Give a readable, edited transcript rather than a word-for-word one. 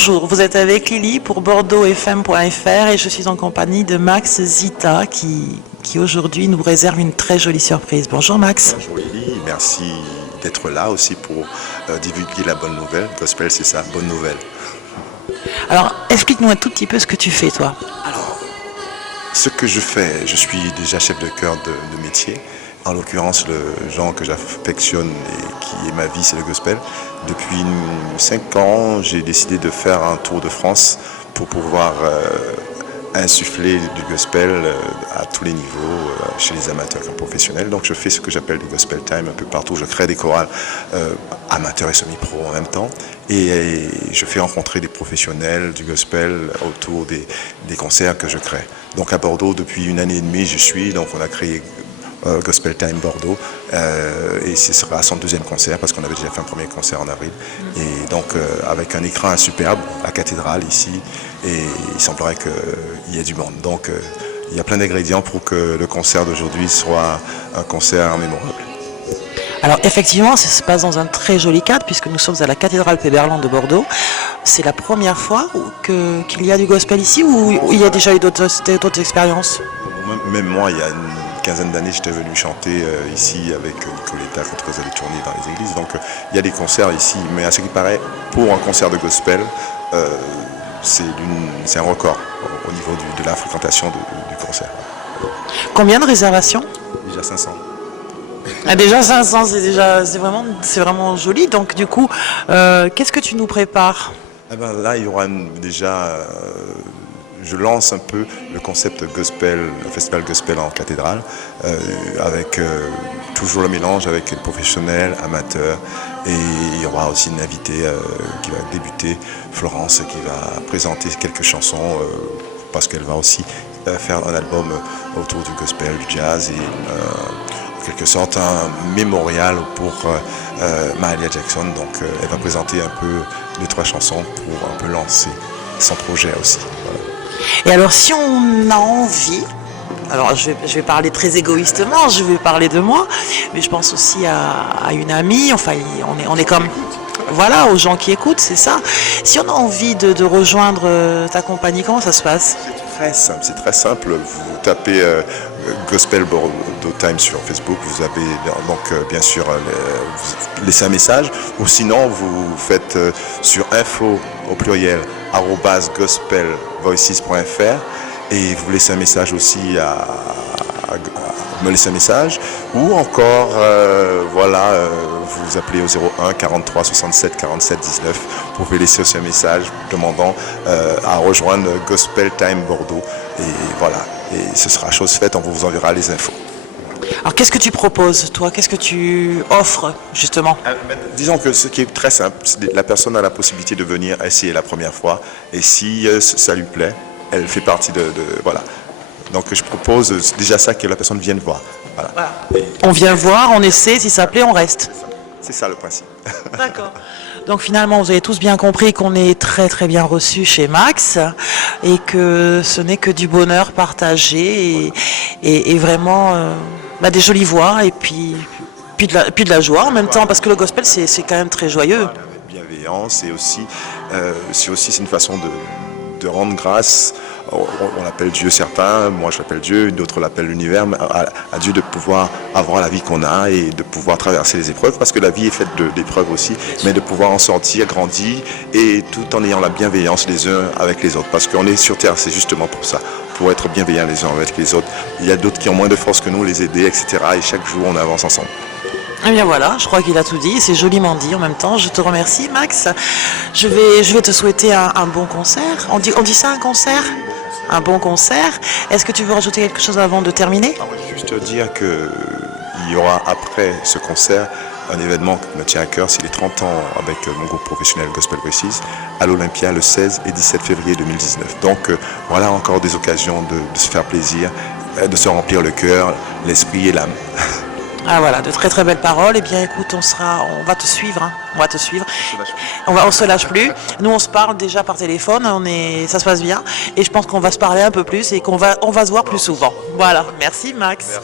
Bonjour, vous êtes avec Lily pour BordeauxFM.fr et je suis en compagnie de Max Zita qui aujourd'hui nous réserve une très jolie surprise. Bonjour Max. Bonjour Lily, merci d'être là aussi pour divulguer la bonne nouvelle. Gospel, c'est ça, bonne nouvelle. Alors explique-nous un tout petit peu ce que tu fais toi. Ce que je fais, je suis déjà chef de chœur de métier. En l'occurrence, le genre que j'affectionne et qui est ma vie, c'est le gospel. Depuis 5 ans, j'ai décidé de faire un tour de France pour pouvoir insuffler du gospel à tous les niveaux, chez les amateurs comme professionnels. Donc je fais ce que j'appelle du gospel time un peu partout. Je crée des chorales amateurs et semi-pro en même temps. Et je fais rencontrer des professionnels du gospel autour des concerts que je crée. Donc à Bordeaux, depuis 1 année et demie, donc on a créé Gospel Time Bordeaux et ce sera son 2e concert parce qu'on avait déjà fait un premier concert en avril et donc avec un écran superbe, la cathédrale ici, et il semblerait qu'il y ait du monde, donc il y a plein d'ingrédients pour que le concert d'aujourd'hui soit un concert mémorable. Alors effectivement, ça se passe dans un très joli cadre puisque nous sommes à la cathédrale Péberlan de Bordeaux. C'est la première fois qu'il y a du gospel ici ou il y a déjà eu d'autres expériences? Même moi, il y a une quinzaine d'années, j'étais venu chanter ici avec Nicoletta quand on faisait des tournées dans les églises. Donc il y a des concerts ici, mais à ce qui paraît, pour un concert de gospel, c'est un record au niveau de la fréquentation du concert. Combien de réservations? Déjà 500. Ah, déjà 500, c'est vraiment joli. Donc du coup, qu'est-ce que tu nous prépares? Eh ben, là, il y aura déjà... je lance un peu le concept gospel, le festival gospel en cathédrale, avec toujours le mélange avec les professionnels, amateurs, et il y aura aussi une invitée qui va débuter, Florence, qui va présenter quelques chansons, parce qu'elle va aussi faire un album autour du gospel, du jazz, et en quelque sorte un mémorial pour Mahalia Jackson. Donc elle va présenter un peu 2-3 chansons pour un peu lancer son projet aussi. Voilà. Et alors si on a envie, alors je vais parler très égoïstement, je vais parler de moi, mais je pense aussi à une amie, enfin on est comme, voilà, aux gens qui écoutent, c'est ça. Si on a envie de rejoindre ta compagnie, comment ça se passe? C'est très simple, vous tapez Gospel Bordeaux Time sur Facebook, vous avez donc bien sûr vous laissez un message, ou sinon vous faites sur info au pluriel @gospelvoices.fr et vous laissez un message aussi me laisser un message, ou encore vous appelez au 01 43 67 47 19, vous pouvez laisser aussi un message demandant à rejoindre Gospel Time Bordeaux, et voilà, et ce sera chose faite, on vous enverra les infos. Alors qu'est-ce que tu proposes, toi? Qu'est-ce que tu offres, justement? Disons que ce qui est très simple, la personne a la possibilité de venir essayer la première fois, et si ça lui plaît, elle fait partie voilà. Donc je propose déjà ça, que la personne vienne voir. Voilà. Voilà. On vient voir, on essaie, si ça plaît, on reste. C'est ça le principe. D'accord. Donc finalement, vous avez tous bien compris qu'on est très très bien reçus chez Max et que ce n'est que du bonheur partagé et vraiment des jolies voix et puis de la joie en même temps, parce que le gospel c'est quand même très joyeux. Bienveillance, et aussi c'est une façon de rendre grâce. On l'appelle Dieu, certains, moi je l'appelle Dieu, d'autres l'appellent l'univers, à Dieu de pouvoir avoir la vie qu'on a et de pouvoir traverser les épreuves, parce que la vie est faite d'épreuves aussi, mais de pouvoir en sortir, grandir, et tout en ayant la bienveillance les uns avec les autres, parce qu'on est sur Terre, c'est justement pour ça, pour être bienveillants les uns avec les autres. Il y a d'autres qui ont moins de force que nous, les aider, etc. Et chaque jour on avance ensemble. Eh bien voilà, je crois qu'il a tout dit, c'est joliment dit en même temps. Je te remercie Max. Je vais te souhaiter un bon concert. On dit ça, un concert? Un bon concert. Est-ce que tu veux rajouter quelque chose avant de terminer? Juste dire qu'il y aura après ce concert un événement qui me tient à cœur, c'est les 30 ans avec mon groupe professionnel Gospel Voices à l'Olympia le 16 et 17 février 2019. Donc voilà encore des occasions de se faire plaisir, de se remplir le cœur, l'esprit et l'âme. Ah voilà, de très très belles paroles. Eh bien écoute, on va te suivre, hein. On va te suivre. On se lâche plus. Nous on se parle déjà par téléphone, ça se passe bien. Et je pense qu'on va se parler un peu plus et on va se voir plus souvent. Voilà, merci Max. Merci.